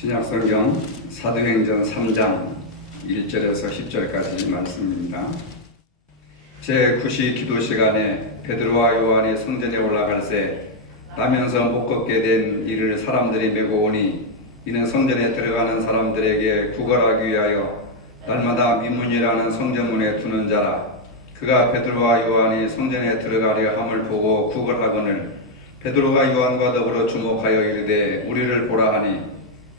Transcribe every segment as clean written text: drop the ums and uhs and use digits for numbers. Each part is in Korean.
신약성경 사도행전 3장 1절에서 10절까지 말씀입니다. 제9시 기도 시간에 베드로와 요한이 성전에 올라갈새 나면서 못 걷게 된 이를 사람들이 메고 오니 이는 성전에 들어가는 사람들에게 구걸하기 위하여 날마다 미문이라는 성전문에 두는 자라. 그가 베드로와 요한이 성전에 들어가려 함을 보고 구걸하거늘 베드로가 요한과 더불어 주목하여 이르되 우리를 보라 하니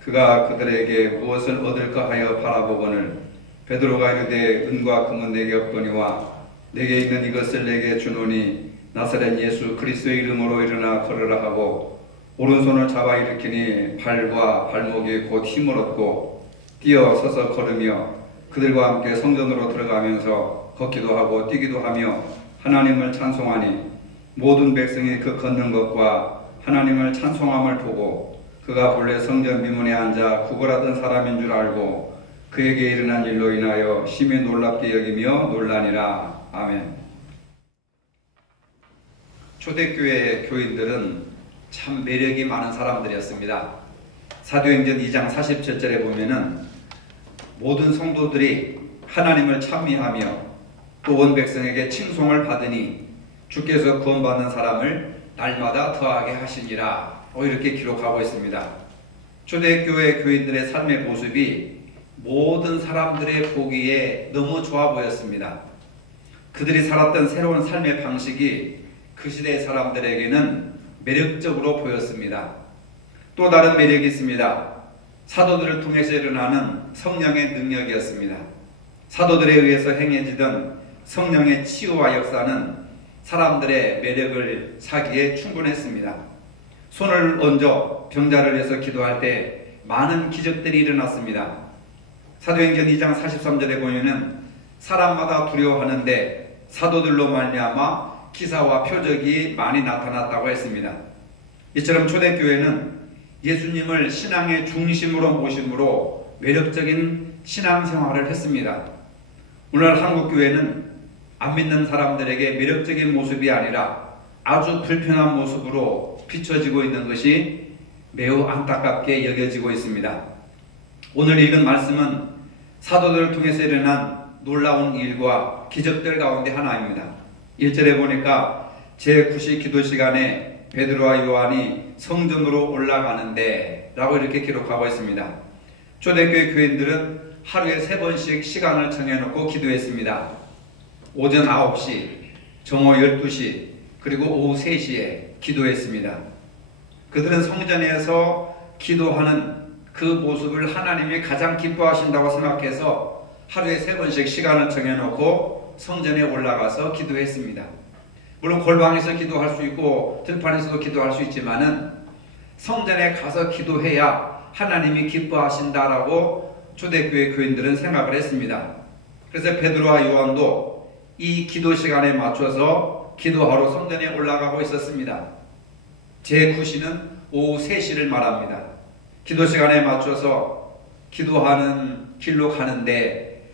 그가 그들에게 무엇을 얻을까 하여 바라보거늘 베드로가 이르되 은과 금은 내게 없거니와 내게 있는 이것을 내게 주노니 나사렛 예수 그리스도의 이름으로 일어나 걸으라 하고 오른손을 잡아 일으키니 발과 발목이 곧 힘을 얻고 뛰어 서서 걸으며 그들과 함께 성전으로 들어가면서 걷기도 하고 뛰기도 하며 하나님을 찬송하니 모든 백성이 그 걷는 것과 하나님을 찬송함을 보고 그가 본래 성전 미문에 앉아 구걸하던 사람인 줄 알고 그에게 일어난 일로 인하여 심히 놀랍게 여기며 놀라니라. 아멘. 초대교회 교인들은 참 매력이 많은 사람들이었습니다. 사도행전 2장 47절에 보면은 모든 성도들이 하나님을 찬미하며 또 온 백성에게 칭송을 받으니 주께서 구원받는 사람을 날마다 더하게 하시니라. 이렇게 기록하고 있습니다. 초대교회 교인들의 삶의 모습이 모든 사람들의 보기에 너무 좋아 보였습니다. 그들이 살았던 새로운 삶의 방식이 그 시대의 사람들에게는 매력적으로 보였습니다. 또 다른 매력이 있습니다. 사도들을 통해서 일어나는 성령의 능력이었습니다. 사도들에 의해서 행해지던 성령의 치유와 역사는 사람들의 매력을 사기에 충분했습니다. 손을 얹어 병자를 위해서 기도할 때 많은 기적들이 일어났습니다. 사도행전 2장 43절에 보면은 사람마다 두려워하는데 사도들로 말미암아 기사와 표적이 많이 나타났다고 했습니다. 이처럼 초대교회는 예수님을 신앙의 중심으로 모심으로 매력적인 신앙생활을 했습니다. 오늘 한국교회는 안 믿는 사람들에게 매력적인 모습이 아니라 아주 불편한 모습으로 비춰지고 있는 것이 매우 안타깝게 여겨지고 있습니다. 오늘 읽은 말씀은 사도들을 통해서 일어난 놀라운 일과 기적들 가운데 하나입니다. 1절에 보니까 제9시 기도 시간에 베드로와 요한이 성전으로 올라가는데 라고 이렇게 기록하고 있습니다. 초대교회 교인들은 하루에 3번씩 시간을 정해놓고 기도했습니다. 오전 9시, 정오 12시, 그리고 오후 3시에 기도했습니다. 그들은 성전에서 기도하는 그 모습을 하나님이 가장 기뻐하신다고 생각해서 하루에 3번씩 시간을 정해놓고 성전에 올라가서 기도했습니다. 물론 골방에서 기도할 수 있고 들판에서도 기도할 수 있지만은 성전에 가서 기도해야 하나님이 기뻐하신다라고 초대교회 교인들은 생각을 했습니다. 그래서 베드로와 요한도 이 기도 시간에 맞춰서 기도하러 성전에 올라가고 있었습니다. 제9시는 오후 3시를 말합니다. 기도 시간에 맞춰서 기도하는 길로 가는데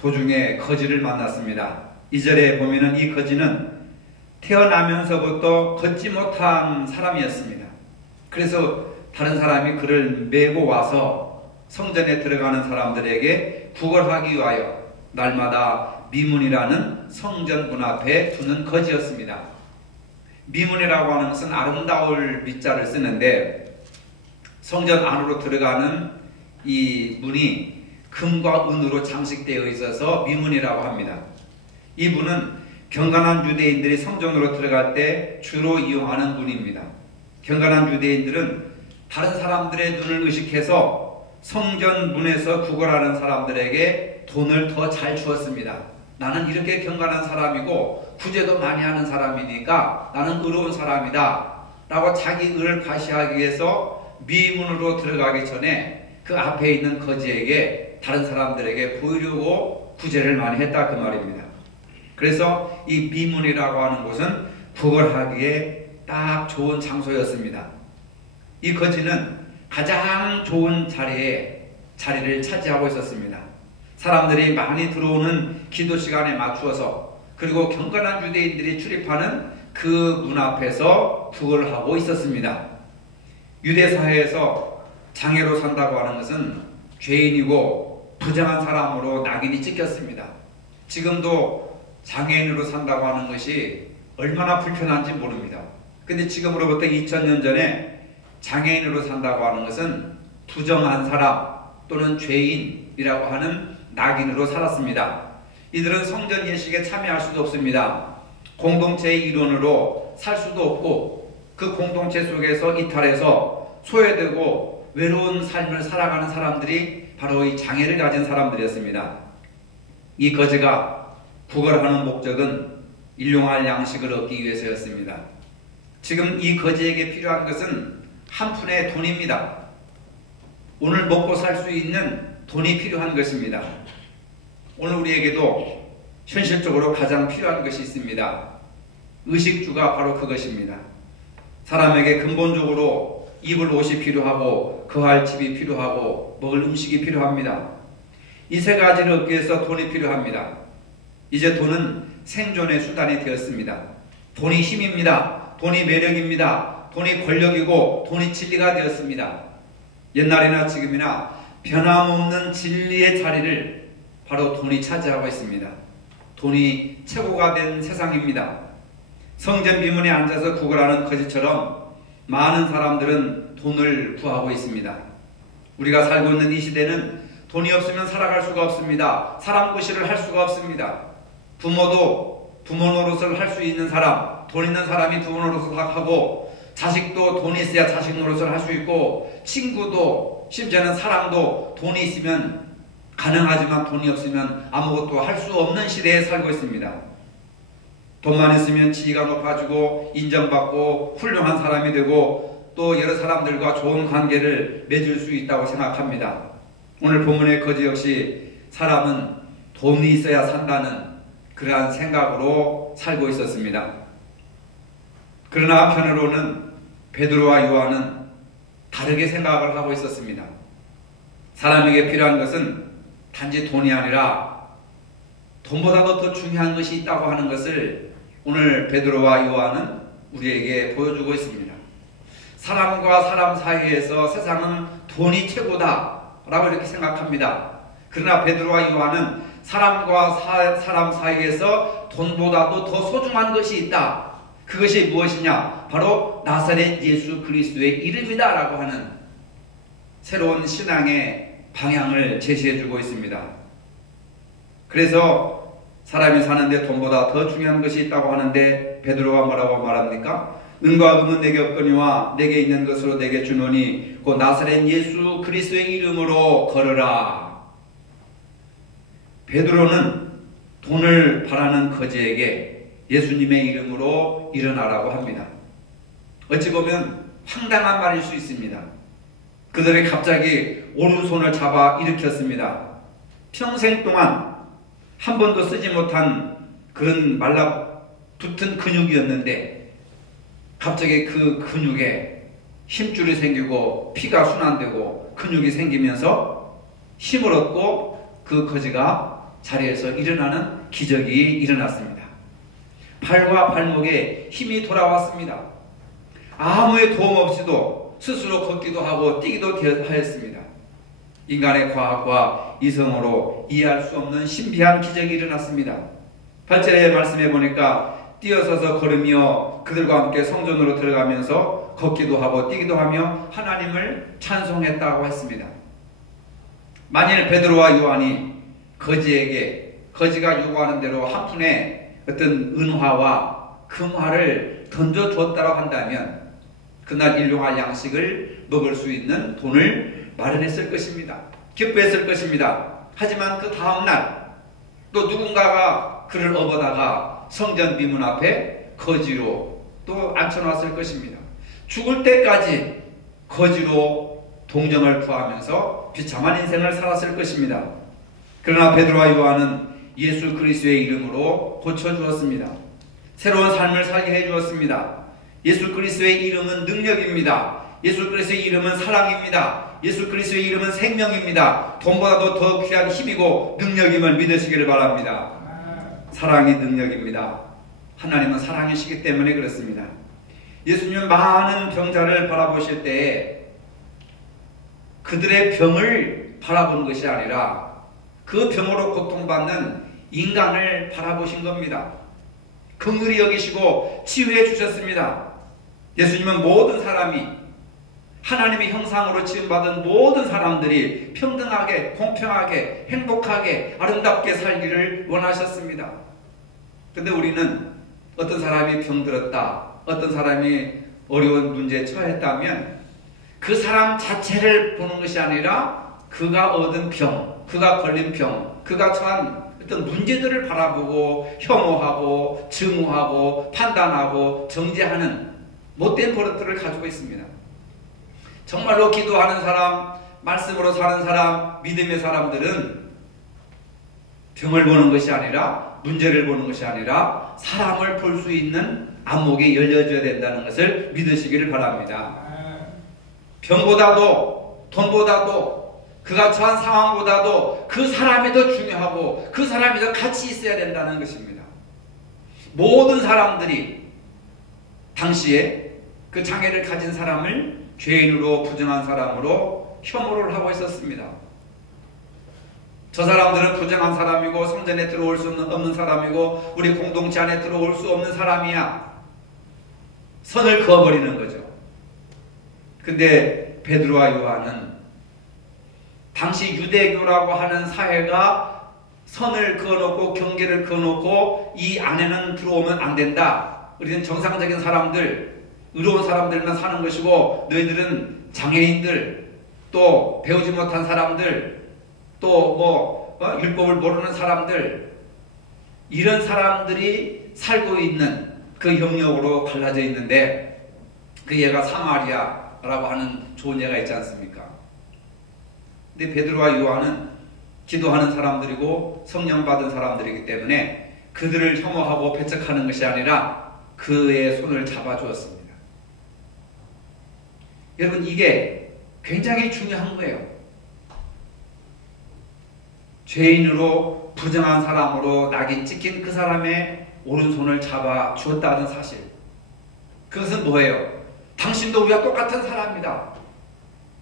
도중에 거지를 만났습니다. 2절에 보면은 이 거지는 태어나면서부터 걷지 못한 사람이었습니다. 그래서 다른 사람이 그를 메고 와서 성전에 들어가는 사람들에게 구걸하기 위하여 날마다 미문이라는 성전 문 앞에 두는 거지였습니다. 미문이라고 하는 것은 아름다울 미자를 쓰는데 성전 안으로 들어가는 이 문이 금과 은으로 장식되어 있어서 미문이라고 합니다. 이 문은 경건한 유대인들이 성전으로 들어갈 때 주로 이용하는 문입니다. 경건한 유대인들은 다른 사람들의 눈을 의식해서 성전 문에서 구걸하는 사람들에게 돈을 더 잘 주었습니다. 나는 이렇게 경건한 사람이고 구제도 많이 하는 사람이니까 나는 의로운 사람이다 라고 자기 의를 과시하기 위해서 미문으로 들어가기 전에 그 앞에 있는 거지에게 다른 사람들에게 보이려고 구제를 많이 했다 그 말입니다. 그래서 이 미문이라고 하는 곳은 구걸하기에 딱 좋은 장소였습니다. 이 거지는 가장 좋은 자리를 차지하고 있었습니다. 사람들이 많이 들어오는 기도 시간에 맞추어서 그리고 경건한 유대인들이 출입하는 그 문 앞에서 구걸을 하고 있었습니다. 유대 사회에서 장애로 산다고 하는 것은 죄인이고 부정한 사람으로 낙인이 찍혔습니다. 지금도 장애인으로 산다고 하는 것이 얼마나 불편한지 모릅니다. 근데 지금으로부터 2000년 전에 장애인으로 산다고 하는 것은 부정한 사람 또는 죄인이라고 하는 낙인으로 살았습니다. 이들은 성전 예식에 참여할 수도 없습니다. 공동체의 일원으로 살 수도 없고 그 공동체 속에서 이탈해서 소외되고 외로운 삶을 살아가는 사람들이 바로 이 장애를 가진 사람들이었습니다. 이 거지가 구걸하는 목적은 일용할 양식을 얻기 위해서였습니다. 지금 이 거지에게 필요한 것은 한 푼의 돈입니다. 오늘 먹고 살 수 있는 돈이 필요한 것입니다. 오늘 우리에게도 현실적으로 가장 필요한 것이 있습니다. 의식주가 바로 그것입니다. 사람에게 근본적으로 입을 옷이 필요하고 거할 집이 필요하고 먹을 음식이 필요합니다. 이 세 가지를 얻기 위해서 돈이 필요합니다. 이제 돈은 생존의 수단이 되었습니다. 돈이 힘입니다. 돈이 매력입니다. 돈이 권력이고 돈이 진리가 되었습니다. 옛날이나 지금이나 변함없는 진리의 자리를 바로 돈이 차지하고 있습니다. 돈이 최고가 된 세상입니다. 성전 비문에 앉아서 구걸하는 거지처럼 많은 사람들은 돈을 구하고 있습니다. 우리가 살고 있는 이 시대는 돈이 없으면 살아갈 수가 없습니다. 사람 구실을 할 수가 없습니다. 부모도 부모 노릇을 할 수 있는 사람, 돈 있는 사람이 부모 노릇을 하고, 자식도 돈이 있어야 자식 노릇을 할 수 있고, 친구도 심지어는 사람도 돈이 있으면 가능하지만 돈이 없으면 아무것도 할 수 없는 시대에 살고 있습니다. 돈만 있으면 지위가 높아지고 인정받고 훌륭한 사람이 되고 또 여러 사람들과 좋은 관계를 맺을 수 있다고 생각합니다. 오늘 본문의 거지 역시 사람은 돈이 있어야 산다는 그러한 생각으로 살고 있었습니다. 그러나 한편으로는 베드로와 요한은 다르게 생각을 하고 있었습니다. 사람에게 필요한 것은 단지 돈이 아니라 돈보다도 더 중요한 것이 있다고 하는 것을 오늘 베드로와 요한은 우리에게 보여주고 있습니다. 사람과 사람 사이에서 세상은 돈이 최고다 라고 이렇게 생각합니다. 그러나 베드로와 요한은 사람과 사람 사이에서 돈보다도 더 소중한 것이 있다. 그것이 무엇이냐? 바로 나사렛 예수 그리스도의 이름이다 라고 하는 새로운 신앙의 방향을 제시해주고 있습니다. 그래서 사람이 사는데 돈보다 더 중요한 것이 있다고 하는데 베드로가 뭐라고 말합니까? 은과 금은 내게 없거니와 내게 있는 것으로 내게 주노니 곧 나사렛 예수 그리스도의 이름으로 걸으라. 베드로는 돈을 바라는 거지에게 예수님의 이름으로 일어나라고 합니다. 어찌 보면 황당한 말일 수 있습니다. 그들이 갑자기 오른손을 잡아 일으켰습니다. 평생 동안 한 번도 쓰지 못한 그런 말라붙은 근육이었는데 갑자기 그 근육에 힘줄이 생기고 피가 순환되고 근육이 생기면서 힘을 얻고 그 거지가 자리에서 일어나는 기적이 일어났습니다. 발과 발목에 힘이 돌아왔습니다. 아무의 도움 없이도 스스로 걷기도 하고 뛰기도 하였습니다. 인간의 과학과 이성으로 이해할 수 없는 신비한 기적이 일어났습니다. 8절의 말씀해 보니까 뛰어서서 걸으며 그들과 함께 성전으로 들어가면서 걷기도 하고 뛰기도 하며 하나님을 찬송했다고 했습니다. 만일 베드로와 요한이 거지가 요구하는 대로 한 푼의 어떤 은화와 금화를 던져주었다고 한다면 그날 일용할 양식을 먹을 수 있는 돈을 마련했을 것입니다. 기뻐했을 것입니다. 하지만 그 다음날 또 누군가가 그를 업어다가 성전 비문 앞에 거지로 또 앉혀놨을 것입니다. 죽을 때까지 거지로 동정을 구하면서 비참한 인생을 살았을 것입니다. 그러나 베드로와 요한은 예수 그리스도의 이름으로 고쳐주었습니다. 새로운 삶을 살게 해주었습니다. 예수 그리스도의 이름은 능력입니다. 예수 그리스도의 이름은 사랑입니다. 예수 그리스도의 이름은 생명입니다. 돈보다도 더 귀한 힘이고 능력임을 믿으시기를 바랍니다. 사랑이 능력입니다. 하나님은 사랑이시기 때문에 그렇습니다. 예수님은 많은 병자를 바라보실 때에 그들의 병을 바라보는 것이 아니라 그 병으로 고통받는 인간을 바라보신 겁니다. 긍휼히 여기시고 치유해 주셨습니다. 예수님은 모든 사람이 하나님의 형상으로 지음받은 모든 사람들이 평등하게, 공평하게, 행복하게, 아름답게 살기를 원하셨습니다. 근데 우리는 어떤 사람이 병들었다, 어떤 사람이 어려운 문제에 처했다면 그 사람 자체를 보는 것이 아니라 그가 얻은 병, 그가 걸린 병, 그가 처한 어떤 문제들을 바라보고 혐오하고 증오하고 판단하고 정죄하는 못된 버릇들을 가지고 있습니다. 정말로 기도하는 사람, 말씀으로 사는 사람, 믿음의 사람들은 병을 보는 것이 아니라, 문제를 보는 것이 아니라 사람을 볼 수 있는 안목이 열려져야 된다는 것을 믿으시기를 바랍니다. 병보다도 돈보다도 그가 처한 상황보다도 그 사람이 더 중요하고 그 사람이 더 가치 있어야 된다는 것입니다. 모든 사람들이 당시에 그 장애를 가진 사람을 죄인으로 부정한 사람으로 혐오를 하고 있었습니다. 저 사람들은 부정한 사람이고 성전에 들어올 수 없는 사람이고 우리 공동체 안에 들어올 수 없는 사람이야. 선을 그어버리는 거죠. 근데 베드로와 요한은 당시 유대교라고 하는 사회가 선을 그어놓고 경계를 그어놓고 이 안에는 들어오면 안 된다. 우리는 정상적인 사람들, 의로운 사람들만 사는 것이고 너희들은 장애인들, 또 배우지 못한 사람들, 또 율법을 모르는 사람들, 이런 사람들이 살고 있는 그 영역으로 갈라져 있는데 그 예가 사마리아라고 하는 좋은 예가 있지 않습니까? 근데 베드로와 요한은 기도하는 사람들이고 성령 받은 사람들이기 때문에 그들을 혐오하고 배척하는 것이 아니라 그의 손을 잡아주었습니다. 여러분, 이게 굉장히 중요한 거예요. 죄인으로 부정한 사람으로 낙인 찍힌 그 사람의 오른손을 잡아주었다는 사실. 그것은 뭐예요? 당신도 우리와 똑같은 사람이다.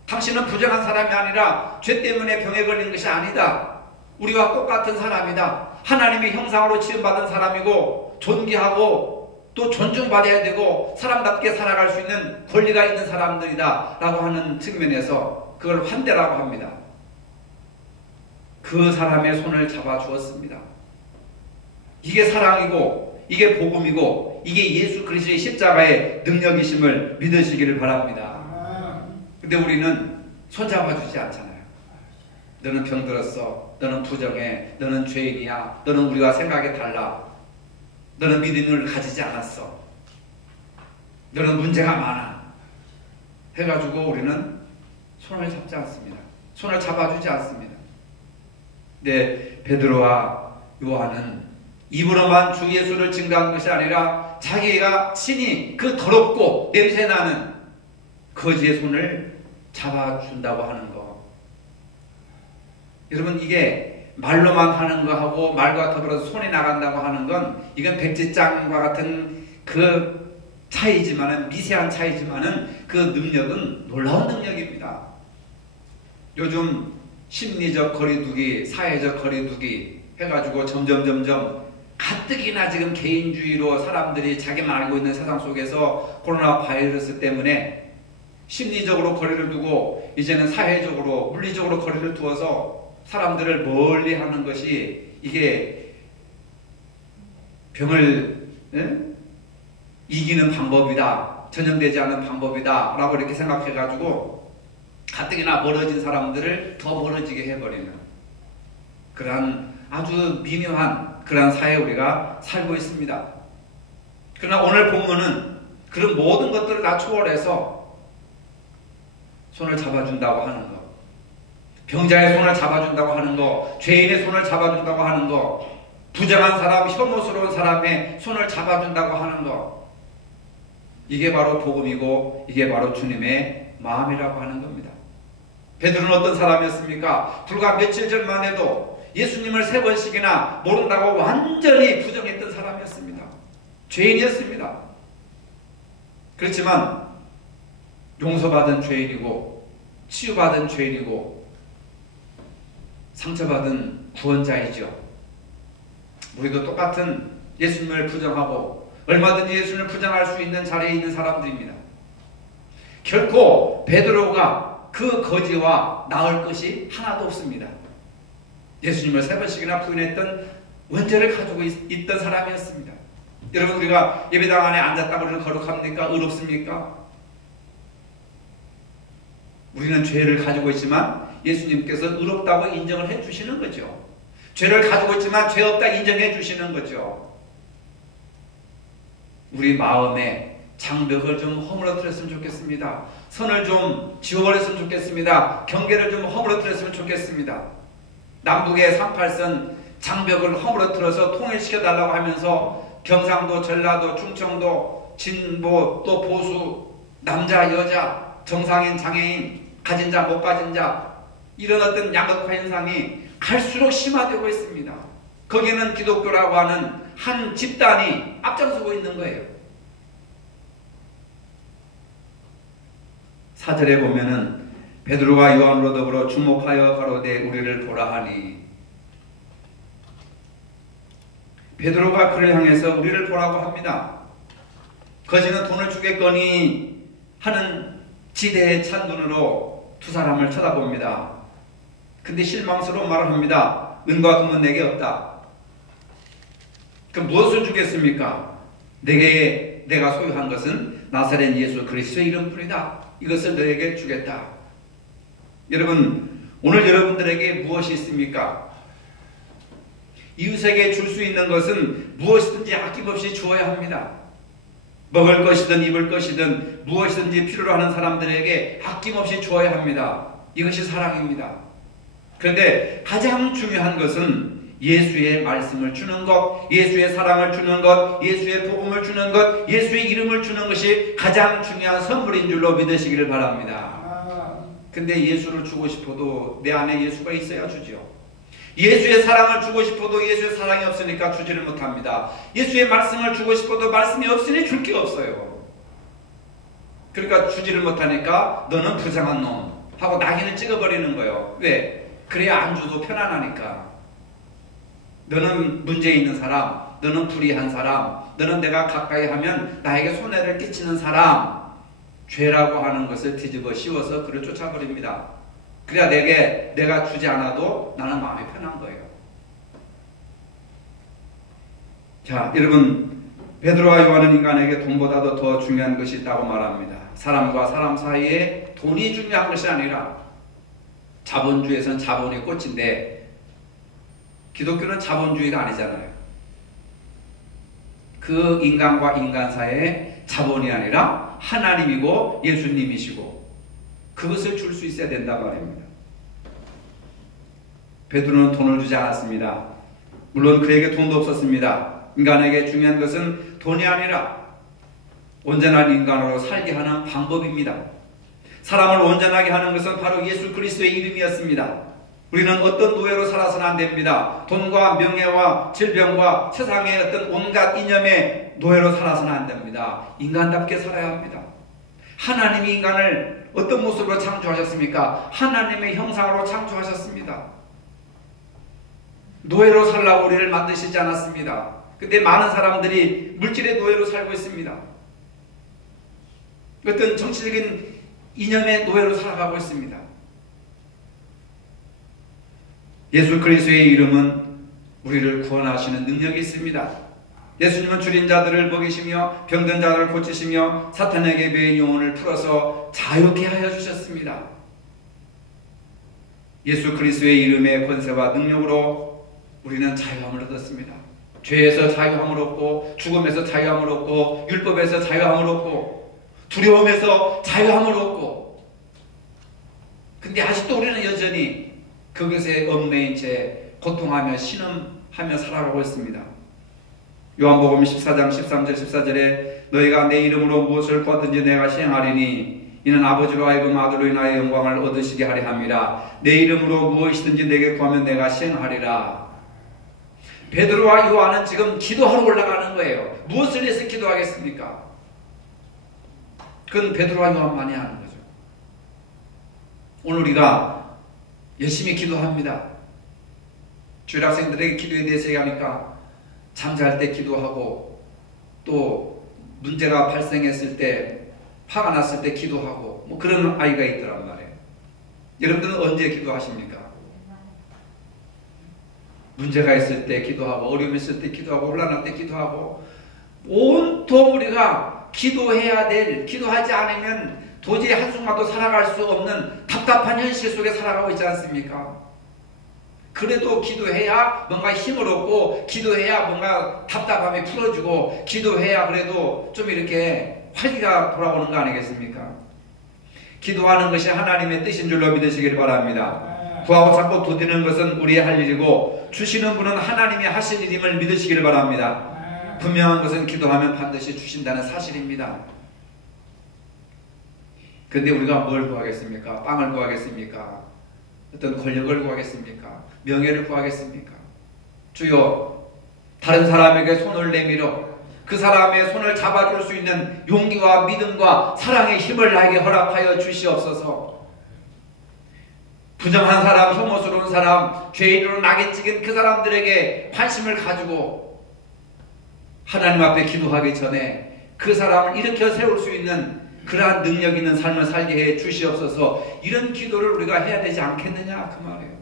당신은 부정한 사람이 아니라 죄 때문에 병에 걸린 것이 아니다. 우리와 똑같은 사람이다. 하나님의 형상으로 지음받은 사람이고 존귀하고 또 존중받아야 되고 사람답게 살아갈 수 있는 권리가 있는 사람들이다 라고 하는 측면에서 그걸 환대라고 합니다. 그 사람의 손을 잡아주었습니다. 이게 사랑이고 이게 복음이고 이게 예수 그리스도의 십자가의 능력이심을 믿으시기를 바랍니다. 근데 우리는 손잡아주지 않잖아요. 너는 병들었어. 너는 부정해. 너는 죄인이야. 너는 우리와 생각이 달라. 너는 믿음을 가지지 않았어. 너는 문제가 많아. 해가지고 우리는 손을 잡지 않습니다. 손을 잡아주지 않습니다. 근데 베드로와 요한은 입으로만 주 예수를 증거한 것이 아니라 자기가 친히 그 더럽고 냄새나는 거지의 손을 잡아준다고 하는 거. 여러분, 이게 말로만 하는 거하고 말과 더불어서 손이 나간다고 하는 건 이건 백지장과 같은 그 차이지만은, 미세한 차이지만은 그 능력은 놀라운 능력입니다. 요즘 심리적 거리두기, 사회적 거리두기 해가지고 점점 가뜩이나 지금 개인주의로 사람들이 자기만 알고 있는 세상 속에서 코로나 바이러스 때문에 심리적으로 거리를 두고 이제는 사회적으로, 물리적으로 거리를 두어서 사람들을 멀리 하는 것이 이게 병을 이기는 방법이다, 전염되지 않은 방법이다 라고 이렇게 생각해가지고 가뜩이나 멀어진 사람들을 더 멀어지게 해버리는 그러한 아주 미묘한 그러한 사회에 우리가 살고 있습니다. 그러나 오늘 본문은 그런 모든 것들을 다 초월해서 손을 잡아준다고 하는 것, 병자의 손을 잡아준다고 하는 것, 죄인의 손을 잡아준다고 하는 것, 부정한 사람, 혐오스러운 사람의 손을 잡아준다고 하는 것, 이게 바로 복음이고 이게 바로 주님의 마음이라고 하는 겁니다. 베드로는 어떤 사람이었습니까? 불과 며칠 전만 해도 예수님을 3번씩이나 모른다고 완전히 부정했던 사람이었습니다. 죄인이었습니다. 그렇지만 용서받은 죄인이고 치유받은 죄인이고 상처받은 구원자이죠. 우리도 똑같은 예수님을 부정하고 얼마든지 예수님을 부정할 수 있는 자리에 있는 사람들입니다. 결코 베드로가 그 거지와 나을 것이 하나도 없습니다. 예수님을 3번씩이나 부인했던 원죄를 가지고 있던 사람이었습니다. 여러분, 우리가 예배당 안에 앉았다고 우리는 거룩합니까? 의롭습니까? 우리는 죄를 가지고 있지만 예수님께서 의롭다고 인정을 해주시는 거죠. 죄를 가지고 있지만 죄 없다 인정해 주시는 거죠. 우리 마음에 장벽을 좀 허물어뜨렸으면 좋겠습니다. 선을 좀 지워버렸으면 좋겠습니다. 경계를 좀 허물어뜨렸으면 좋겠습니다. 남북의 38선 장벽을 허물어뜨려서 통일시켜달라고 하면서 경상도, 전라도, 충청도, 진보, 또 보수, 남자, 여자, 정상인, 장애인, 가진 자, 못 가진 자, 이런 어떤 양극화 현상이 갈수록 심화되고 있습니다. 거기에는 기독교라고 하는 한 집단이 앞장서고 있는 거예요. 4절에 보면은 베드로와 요한으로 더불어 주목하여 가로되 우리를 보라 하니, 베드로가 그를 향해서 우리를 보라고 합니다. 거지는 돈을 주겠거니 하는 지대에 찬 눈으로 두 사람을 쳐다봅니다. 근데 실망스러운 말을 합니다. 은과 금은 내게 없다. 그럼 무엇을 주겠습니까? 내가 소유한 것은 나사렛 예수 그리스도의 이름뿐이다. 이것을 너에게 주겠다. 여러분, 오늘 여러분들에게 무엇이 있습니까? 이웃에게 줄 수 있는 것은 무엇이든지 아낌없이 주어야 합니다. 먹을 것이든 입을 것이든 무엇이든지 필요로 하는 사람들에게 아낌없이 주어야 합니다. 이것이 사랑입니다. 그런데 가장 중요한 것은 예수의 말씀을 주는 것, 예수의 사랑을 주는 것, 예수의 복음을 주는 것, 예수의 이름을 주는 것이 가장 중요한 선물인 줄로 믿으시기를 바랍니다. 근데 예수를 주고 싶어도 내 안에 예수가 있어야 주지요. 예수의 사랑을 주고 싶어도 예수의 사랑이 없으니까 주지를 못합니다. 예수의 말씀을 주고 싶어도 말씀이 없으니 줄 게 없어요. 그러니까 주지를 못하니까 너는 부정한 놈 하고 낙인을 찍어버리는 거예요. 왜? 그래야 안 줘도 편안하니까. 너는 문제 있는 사람, 너는 불의한 사람, 너는 내가 가까이 하면 나에게 손해를 끼치는 사람, 죄라고 하는 것을 뒤집어 씌워서 그를 쫓아버립니다. 그래야 내가 주지 않아도 나는 마음이 편한 거예요. 자, 여러분, 베드로와 요한은 인간에게 돈보다도 더 중요한 것이 있다고 말합니다. 사람과 사람 사이에 돈이 중요한 것이 아니라, 자본주의에서는 자본이 꽃인데 기독교는 자본주의가 아니잖아요. 그 인간과 인간 사이에 자본이 아니라 하나님이고 예수님이시고 그것을 줄 수 있어야 된단 말입니다. 베드로는 돈을 주지 않았습니다. 물론 그에게 돈도 없었습니다. 인간에게 중요한 것은 돈이 아니라 온전한 인간으로 살게 하는 방법입니다. 사람을 온전하게 하는 것은 바로 예수 그리스도의 이름이었습니다. 우리는 어떤 노예로 살아서는 안 됩니다. 돈과 명예와 질병과 세상의 어떤 온갖 이념의 노예로 살아서는 안 됩니다. 인간답게 살아야 합니다. 하나님이 인간을 어떤 모습으로 창조하셨습니까? 하나님의 형상으로 창조하셨습니다. 노예로 살라고 우리를 만드시지 않았습니다. 근데 많은 사람들이 물질의 노예로 살고 있습니다. 어떤 정치적인 이념의 노예로 살아가고 있습니다. 예수 그리스도의 이름은 우리를 구원하시는 능력이 있습니다. 예수님은 줄인 자들을 먹이시며 병든 자들을 고치시며 사탄에게 매인 영혼을 풀어서 자유케 하여 주셨습니다. 예수 그리스도의 이름의 권세와 능력으로 우리는 자유함을 얻었습니다. 죄에서 자유함을 얻고 죽음에서 자유함을 얻고 율법에서 자유함을 얻고 두려움에서 자유함을 얻고, 근데 아직도 우리는 여전히 그것에 얽매인 채 고통하며 신음하며 살아가고 있습니다. 요한복음 14장 13절 14절에 너희가 내 이름으로 무엇을 구하든지 내가 시행하리니 이는 아버지로 하여금 아들로 인하여 영광을 얻으시게 하려 함이라. 내 이름으로 무엇이든지 내게 구하면 내가 시행하리라. 베드로와 요한은 지금 기도하러 올라가는 거예요. 무엇을 위해서 기도하겠습니까? 그건 베드로와 요한만이 하는 거죠. 오늘 우리가 열심히 기도합니다. 주일학생들에게 기도에 대해서 얘기하니까 잠잘 때 기도하고 또 문제가 발생했을 때 화가 났을 때 기도하고 뭐 그런 아이가 있더란 말이에요. 여러분들은 언제 기도하십니까? 문제가 있을 때 기도하고 어려움이 있을 때 기도하고 혼란할 때 기도하고 온통 우리가 기도해야 될, 기도하지 않으면 도저히 한순간도 살아갈 수 없는 답답한 현실 속에 살아가고 있지 않습니까? 그래도 기도해야 뭔가 힘을 얻고 기도해야 뭔가 답답함이 풀어지고 기도해야 그래도 좀 이렇게 활기가 돌아오는 거 아니겠습니까? 기도하는 것이 하나님의 뜻인 줄로 믿으시길 바랍니다. 구하고 찾고 두드리는 것은 우리의 할 일이고 주시는 분은 하나님이 하신 일임을 믿으시길 바랍니다. 분명한 것은 기도하면 반드시 주신다는 사실입니다. 근데 우리가 뭘 구하겠습니까? 빵을 구하겠습니까? 어떤 권력을 구하겠습니까? 명예를 구하겠습니까? 주여, 다른 사람에게 손을 내밀어 그 사람의 손을 잡아줄 수 있는 용기와 믿음과 사랑의 힘을 나에게 허락하여 주시옵소서. 부정한 사람, 혐오스러운 사람, 죄인으로 낙에 찍은 그 사람들에게 관심을 가지고 하나님 앞에 기도하기 전에 그 사람을 일으켜 세울 수 있는 그러한 능력 있는 삶을 살게 해 주시옵소서. 이런 기도를 우리가 해야 되지 않겠느냐 그 말이에요.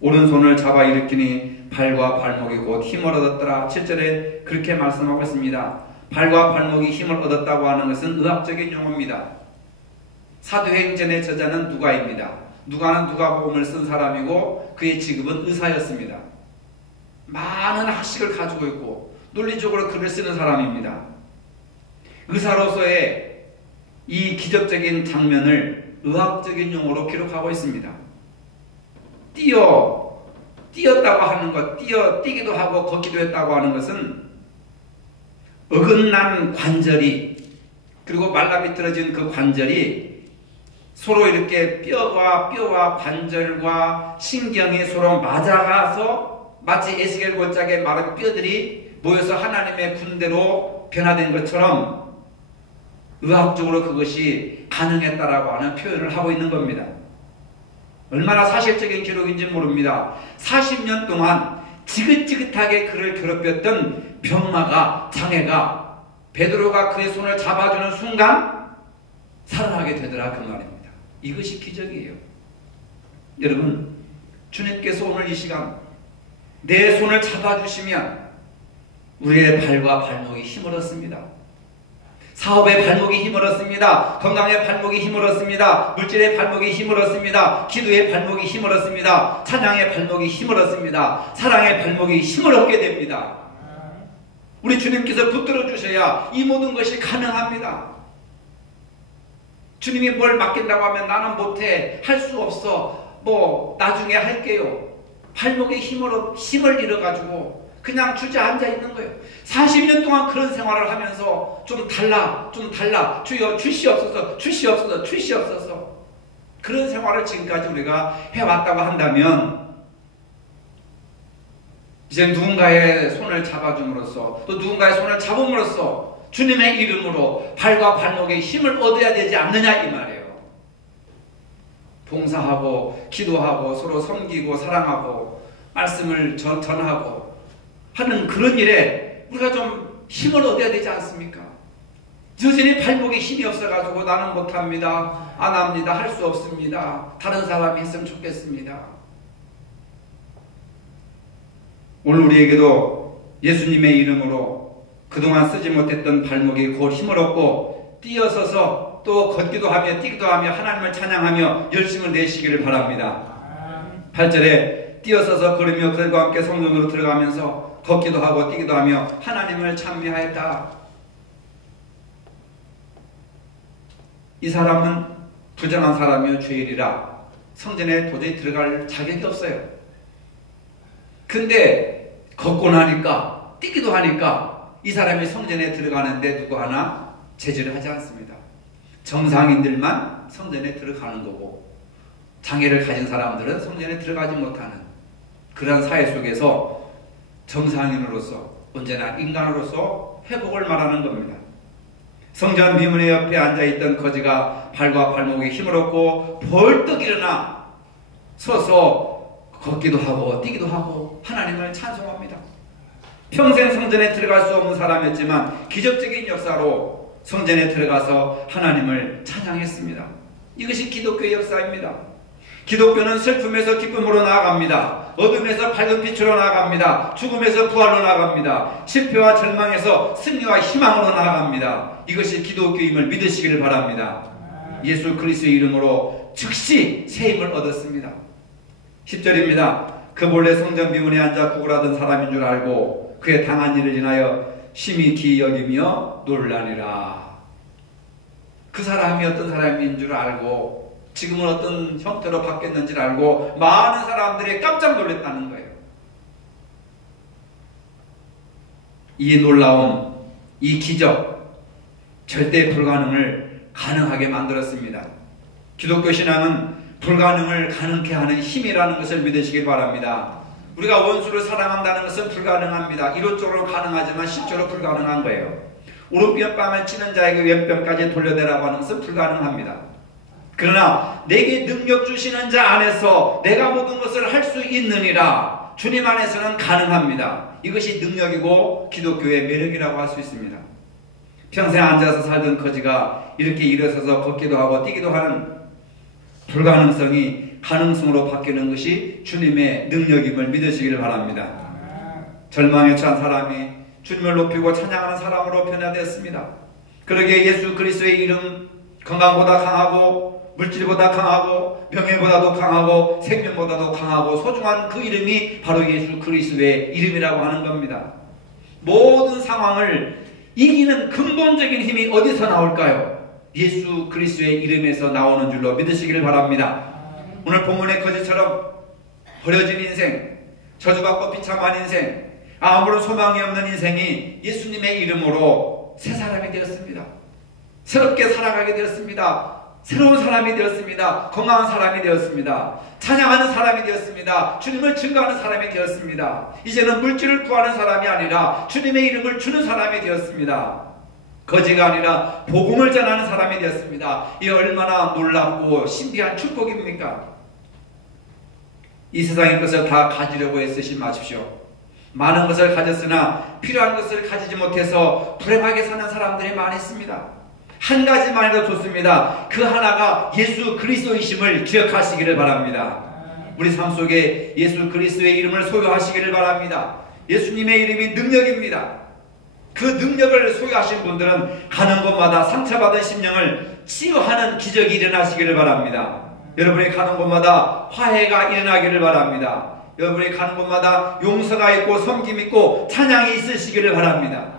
오른손을 잡아 일으키니 발과 발목이 곧 힘을 얻었더라. 7절에 그렇게 말씀하고 있습니다. 발과 발목이 힘을 얻었다고 하는 것은 의학적인 용어입니다. 사도행전의 저자는 누가입니다. 누가는 누가복음을 쓴 사람이고 그의 직업은 의사였습니다. 많은 학식을 가지고 있고 논리적으로 글을 쓰는 사람입니다. 의사로서의 이 기적적인 장면을 의학적인 용어로 기록하고 있습니다. 뛰었다고 하는 것, 뛰기도 하고 걷기도 했다고 하는 것은 어긋난 관절이, 그리고 말라비틀어진 그 관절이 서로 이렇게 뼈와 관절과 신경이 서로 맞아가서 마치 에스겔 골짜기에 마른 뼈들이 모여서 하나님의 군대로 변화된 것처럼 의학적으로 그것이 가능했다라고 하는 표현을 하고 있는 겁니다. 얼마나 사실적인 기록인지 모릅니다. 40년 동안 지긋지긋하게 그를 괴롭혔던 병마가, 장애가 베드로가 그의 손을 잡아주는 순간 살아나게 되더라 그 말입니다. 이것이 기적이에요. 여러분, 주님께서 오늘 이 시간 내 손을 잡아주시면 우리의 발과 발목이 힘을 얻습니다. 사업의 발목이 힘을 얻습니다. 건강의 발목이 힘을 얻습니다. 물질의 발목이 힘을 얻습니다. 기도의 발목이 힘을 얻습니다. 찬양의 발목이 힘을 얻습니다. 사랑의 발목이 힘을 얻게 됩니다. 우리 주님께서 붙들어 주셔야 이 모든 것이 가능합니다. 주님이 뭘 맡긴다고 하면 나는 못해, 할 수 없어, 뭐 나중에 할게요. 발목에 힘을 잃어가지고 그냥 주저앉아 있는 거예요. 40년 동안 그런 생활을 하면서 좀 달라 주여 주시옵소서 그런 생활을 지금까지 우리가 해왔다고 한다면 이제 누군가의 손을 잡아줌으로써 또 누군가의 손을 잡음으로써 주님의 이름으로 발과 발목에 힘을 얻어야 되지 않느냐 이 말이에요. 봉사하고 기도하고 서로 섬기고 사랑하고 말씀을 전하고 하는 그런 일에 우리가 좀 힘을 얻어야 되지 않습니까? 여전히 발목에 힘이 없어가지고 나는 못합니다. 안 합니다. 할 수 없습니다. 다른 사람이 했으면 좋겠습니다. 오늘 우리에게도 예수님의 이름으로 그동안 쓰지 못했던 발목이 곧 힘을 얻고 뛰어서서 또 걷기도 하며 뛰기도 하며 하나님을 찬양하며 열심을 내시기를 바랍니다. 8절에 뛰어서서 걸으며 그들과 함께 성전으로 들어가면서 걷기도 하고 뛰기도 하며 하나님을 찬미하였다. 이 사람은 부정한 사람이요 죄인이라 성전에 도저히 들어갈 자격이 없어요. 근데 걷고 나니까 뛰기도 하니까 이 사람이 성전에 들어가는데 누구 하나 제지를 하지 않습니다. 정상인들만 성전에 들어가는 거고 장애를 가진 사람들은 성전에 들어가지 못하는 그런 사회 속에서 정상인으로서 언제나 인간으로서 회복을 말하는 겁니다. 성전 비문의 옆에 앉아있던 거지가 발과 발목에 힘을 얻고 벌떡 일어나 서서 걷기도 하고 뛰기도 하고 하나님을 찬송합니다. 평생 성전에 들어갈 수 없는 사람이었지만 기적적인 역사로 성전에 들어가서 하나님을 찬양했습니다. 이것이 기독교의 역사입니다. 기독교는 슬픔에서 기쁨으로 나아갑니다. 어둠에서 밝은 빛으로 나아갑니다. 죽음에서 부활로 나아갑니다. 실패와 절망에서 승리와 희망으로 나아갑니다. 이것이 기독교임을 믿으시기를 바랍니다. 예수 그리스도의 이름으로 즉시 새 힘을 얻었습니다. 10절입니다. 그 본래 성전 비문에 앉아 구걸하던 사람인 줄 알고 그의 당한 일을 인하여 심히 기이 여기며 놀라니라. 그 사람이 어떤 사람인 줄 알고 지금은 어떤 형태로 바뀌었는지를 알고 많은 사람들이 깜짝 놀랐다는 거예요. 이 놀라움, 이 기적, 절대 불가능을 가능하게 만들었습니다. 기독교 신앙은 불가능을 가능케 하는 힘이라는 것을 믿으시길 바랍니다. 우리가 원수를 사랑한다는 것은 불가능합니다. 이론적으로 가능하지만 실제로 불가능한 거예요. 오른편뺨을 치는 자에게 왼편까지 돌려대라고 하는 것은 불가능합니다. 그러나 내게 능력 주시는 자 안에서 내가 모든 것을 할 수 있느니라. 주님 안에서는 가능합니다. 이것이 능력이고 기독교의 매력이라고 할 수 있습니다. 평생 앉아서 살던 거지가 이렇게 일어서서 걷기도 하고 뛰기도 하는 불가능성이 가능성으로 바뀌는 것이 주님의 능력임을 믿으시기를 바랍니다. 절망에 처한 사람이 주님을 높이고 찬양하는 사람으로 변화되었습니다. 그러기에 예수 그리스도의 이름, 건강보다 강하고 물질보다 강하고 명예보다도 강하고 생명보다도 강하고 소중한 그 이름이 바로 예수 그리스도의 이름이라고 하는 겁니다. 모든 상황을 이기는 근본적인 힘이 어디서 나올까요? 예수 그리스도의 이름에서 나오는 줄로 믿으시기를 바랍니다. 오늘 본문의 거지처럼 버려진 인생, 저주받고 비참한 인생, 아무런 소망이 없는 인생이 예수님의 이름으로 새 사람이 되었습니다. 새롭게 살아가게 되었습니다. 새로운 사람이 되었습니다. 건강한 사람이 되었습니다. 찬양하는 사람이 되었습니다. 주님을 증거하는 사람이 되었습니다. 이제는 물질을 구하는 사람이 아니라 주님의 이름을 주는 사람이 되었습니다. 거지가 아니라 복음을 전하는 사람이 되었습니다. 이 얼마나 놀랍고 신비한 축복입니까? 이 세상의 것을 다 가지려고 애쓰지 마십시오. 많은 것을 가졌으나 필요한 것을 가지지 못해서 불행하게 사는 사람들이 많이 있습니다. 한 가지만이라도 좋습니다. 그 하나가 예수 그리스도이심을 기억하시기를 바랍니다. 우리 삶 속에 예수 그리스도의 이름을 소유하시기를 바랍니다. 예수님의 이름이 능력입니다. 그 능력을 소유하신 분들은 가는 곳마다 상처받은 심령을 치유하는 기적이 일어나시기를 바랍니다. 여러분이 가는 곳마다 화해가 일어나기를 바랍니다. 여러분이 가는 곳마다 용서가 있고 섬김 있고 찬양이 있으시기를 바랍니다.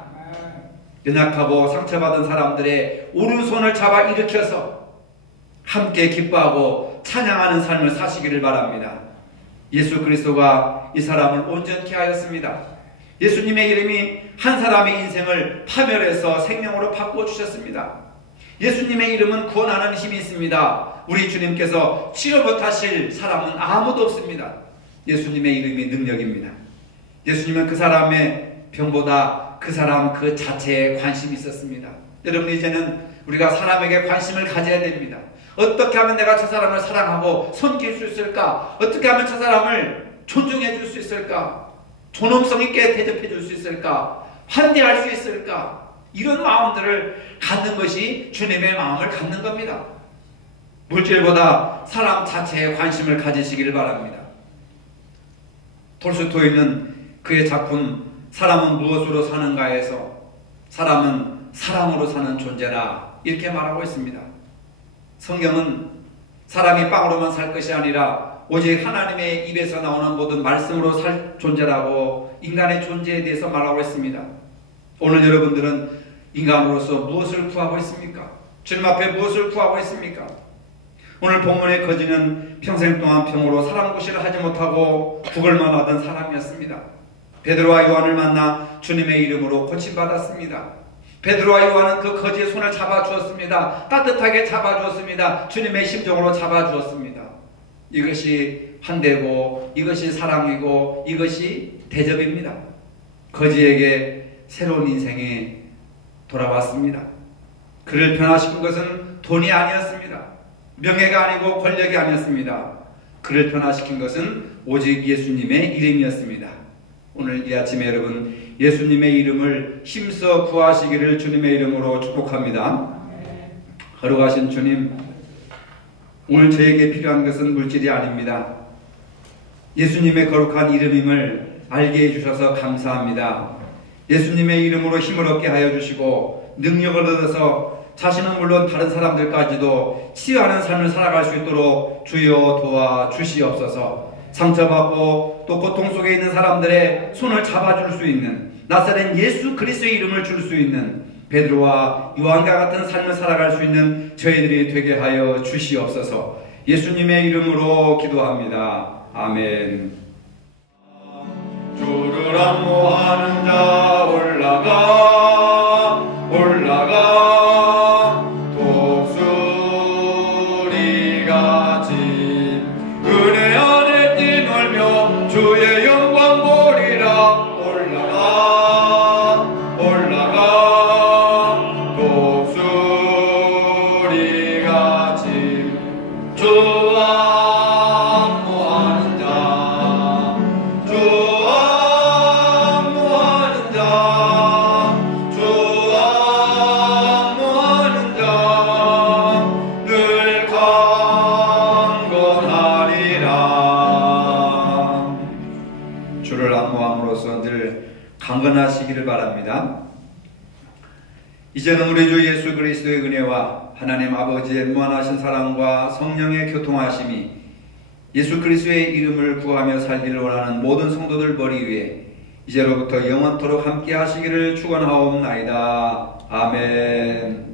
연약하고 상처받은 사람들의 오른손을 잡아 일으켜서 함께 기뻐하고 찬양하는 삶을 사시기를 바랍니다. 예수 그리스도가 이 사람을 온전케 하였습니다. 예수님의 이름이 한 사람의 인생을 파멸해서 생명으로 바꿔주셨습니다. 예수님의 이름은 구원하는 힘이 있습니다. 우리 주님께서 치료 못하실 사람은 아무도 없습니다. 예수님의 이름이 능력입니다. 예수님은 그 사람의 병보다 그 사람 그 자체에 관심이 있었습니다. 여러분, 이제는 우리가 사람에게 관심을 가져야 됩니다. 어떻게 하면 내가 저 사람을 사랑하고 섬길 수 있을까? 어떻게 하면 저 사람을 존중해 줄 수 있을까? 존엄성 있게 대접해 줄 수 있을까? 환대할 수 있을까? 이런 마음들을 갖는 것이 주님의 마음을 갖는 겁니다. 물질보다 사람 자체에 관심을 가지시기를 바랍니다. 톨스토이는 그의 작품 사람은 무엇으로 사는가에서 사람은 사랑으로 사는 존재라 이렇게 말하고 있습니다. 성경은 사람이 빵으로만 살 것이 아니라 오직 하나님의 입에서 나오는 모든 말씀으로 살 존재라고 인간의 존재에 대해서 말하고 있습니다. 오늘 여러분들은 인간으로서 무엇을 구하고 있습니까? 주님 앞에 무엇을 구하고 있습니까? 오늘 본문의 거지는 평생 동안 병으로 사람 구실을 하지 못하고 구걸만 하던 사람이었습니다. 베드로와 요한을 만나 주님의 이름으로 고침받았습니다. 베드로와 요한은 그 거지의 손을 잡아주었습니다. 따뜻하게 잡아주었습니다. 주님의 심정으로 잡아주었습니다. 이것이 환대고 이것이 사랑이고 이것이 대접입니다. 거지에게 새로운 인생이 돌아왔습니다. 그를 변화시킨 것은 돈이 아니었습니다. 명예가 아니고 권력이 아니었습니다. 그를 변화시킨 것은 오직 예수님의 이름이었습니다. 오늘 이 아침에 여러분 예수님의 이름을 힘써 구하시기를 주님의 이름으로 축복합니다. 거룩하신 주님, 오늘 저에게 필요한 것은 물질이 아닙니다. 예수님의 거룩한 이름임을 알게 해주셔서 감사합니다. 예수님의 이름으로 힘을 얻게 하여 주시고 능력을 얻어서 자신은 물론 다른 사람들까지도 치유하는 삶을 살아갈 수 있도록 주여 도와주시옵소서. 상처받고 또 고통 속에 있는 사람들의 손을 잡아줄 수 있는 나사렛 예수 그리스도의 이름을 줄 수 있는 베드로와 요한과 같은 삶을 살아갈 수 있는 저희들이 되게 하여 주시옵소서. 예수님의 이름으로 기도합니다. 아멘. 주를 안모하는 자 올라가 독수리같이 은혜 안에 뛰놀며 주의 영광 보리라. 올라가 독수리같이 주 안모하는 자 늘 강건하리라. 주를 안모함으로써 늘 강건하시기를 바랍니다. 이제는 우리 주 예수 그리스도의 은혜와 하나님 아버지의 무한하신 사랑과 성령의 교통하심이 예수 그리스도의 이름을 구하며 살기를 원하는 모든 성도들 머리 위에 이제로부터 영원토록 함께 하시기를 축원하옵나이다. 아멘.